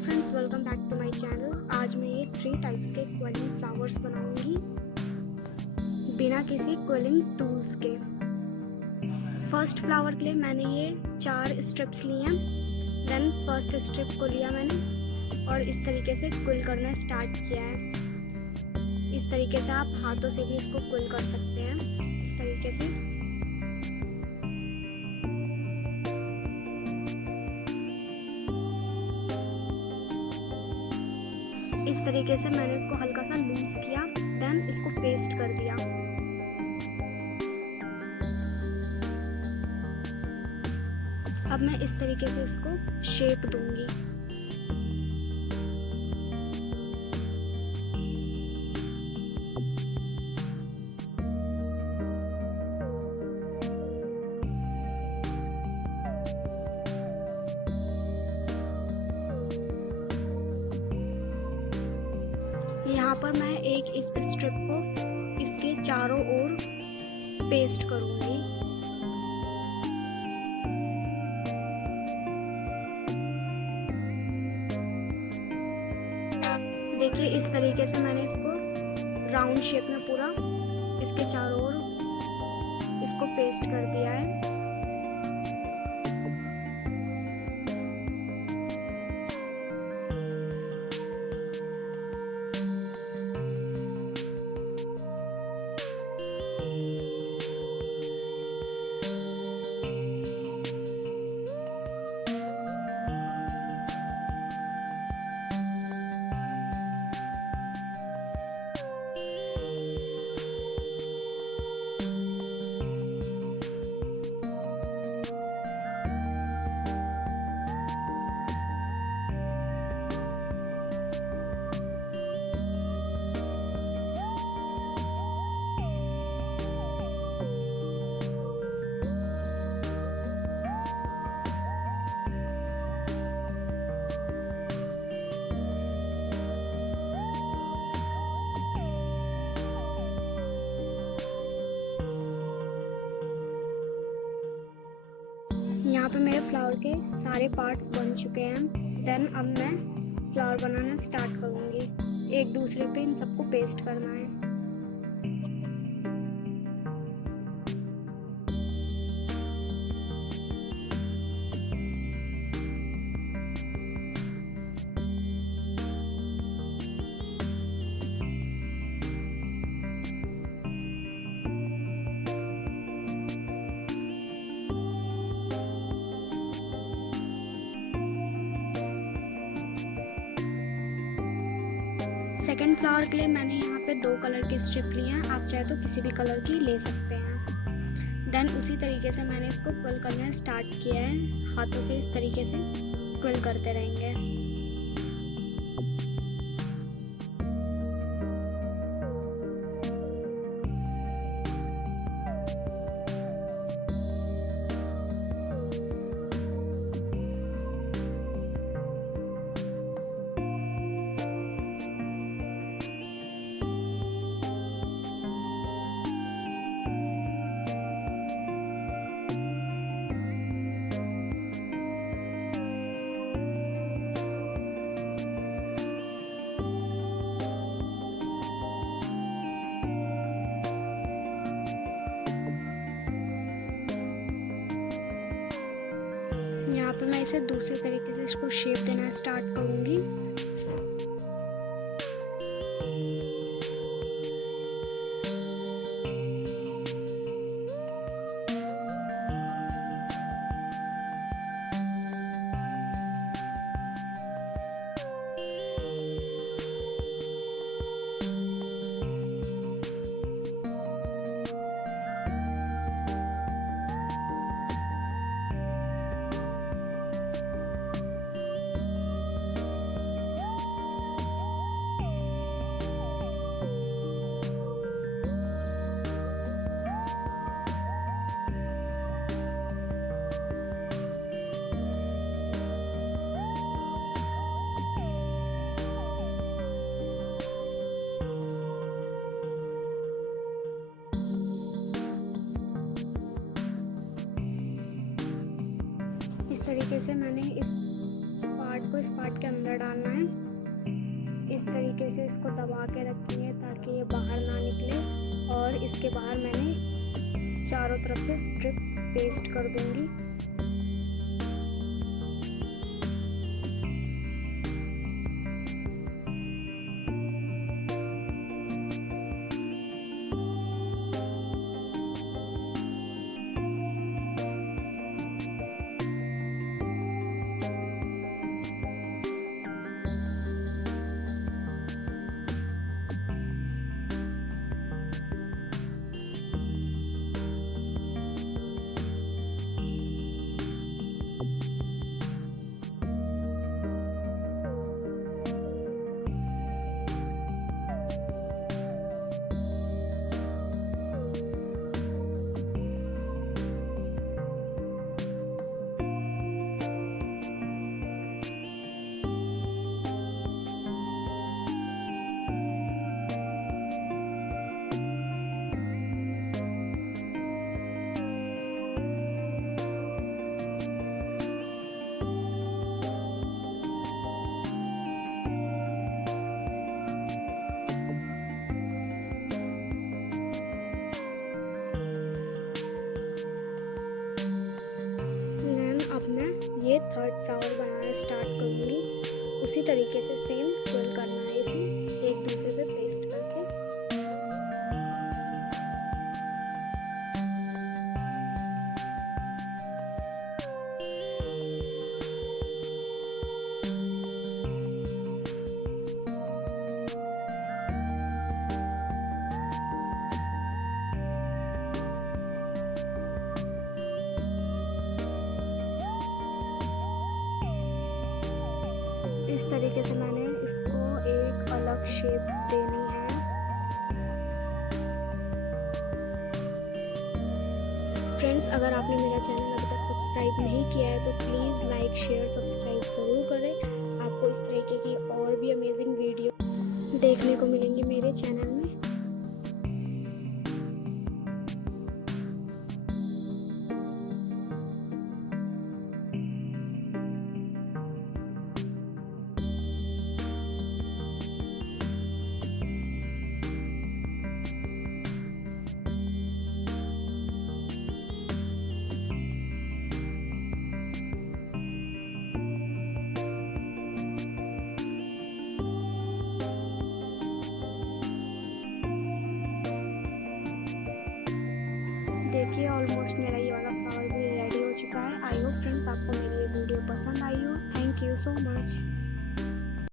Friends, welcome back to my channel. आज मैं ये 3 टाइप्स के क्विलिंग फ्लावर्स बनाऊंगी बिना किसी क्विलिंग टूल्स के। फर्स्ट फ्लावर के लिए मैंने ये 4 स्ट्रिप्स लिए हैं। देन फर्स्ट स्ट्रिप को लिया मैंने और इस तरीके से क्विल करना स्टार्ट किया है। इस तरीके से आप हाथों से भी इसको क्विल कर सकते हैं, इस तरीके से। इस तरीके से मैंने इसको हल्का सा लूज किया, देन इसको पेस्ट कर दिया। अब मैं इस तरीके से इसको शेप दूंगी। यहाँ पर मैं एक इस स्ट्रिप को इसके चारों ओर पेस्ट करूंगी। देखिए इस तरीके से मैंने इसको राउंड शेप में पूरा इसके चारों ओर इसको पेस्ट कर दिया है। यहाँ पे मेरे फ्लावर के सारे पार्ट्स बन चुके हैं। देन अब मैं फ्लावर बनाना स्टार्ट करूँगी। एक दूसरे पे इन सबको पेस्ट करना है। सेकेंड फ्लावर के लिए मैंने यहाँ पे 2 कलर की स्ट्रिप ली हैं। आप चाहे तो किसी भी कलर की ले सकते हैं। देन उसी तरीके से मैंने इसको क्विल करना स्टार्ट किया है। हाथों से इस तरीके से क्विल करते रहेंगे। यहाँ पे मैं इसे दूसरे तरीके से इसको शेप देना स्टार्ट करूँगी। इस तरीके से मैंने इस पार्ट को इस काट के अंदर डालना है। इस तरीके से इसको दबा के रखेंगे ताकि ये बाहर ना निकले। और इसके बाहर मैंने चारों तरफ से स्ट्रिप पेस्ट कर दूंगी। अब मैं ये थर्ड फ्लावर बनाना स्टार्ट करूँगी। उसी तरीके से सेम क्विल करना है इसे एक दूसरे पे पेस्ट करके। इस तरीके से मैंने इसको एक अलग शेप देनी है। फ्रेंड्स, अगर आपने मेरा चैनल अभी तक सब्सक्राइब नहीं किया है तो प्लीज़ लाइक शेयर सब्सक्राइब ज़रूर करें। आपको इस तरीके की और भी अमेजिंग वीडियो देखने को मिलेंगी मेरे चैनल में। देखिए ऑलमोस्ट मेरा ये वाला फ्लावर भी रेडी हो चुका है। आई होप फ्रेंड्स आपको मेरी ये वीडियो पसंद आई हो। Thank you so much.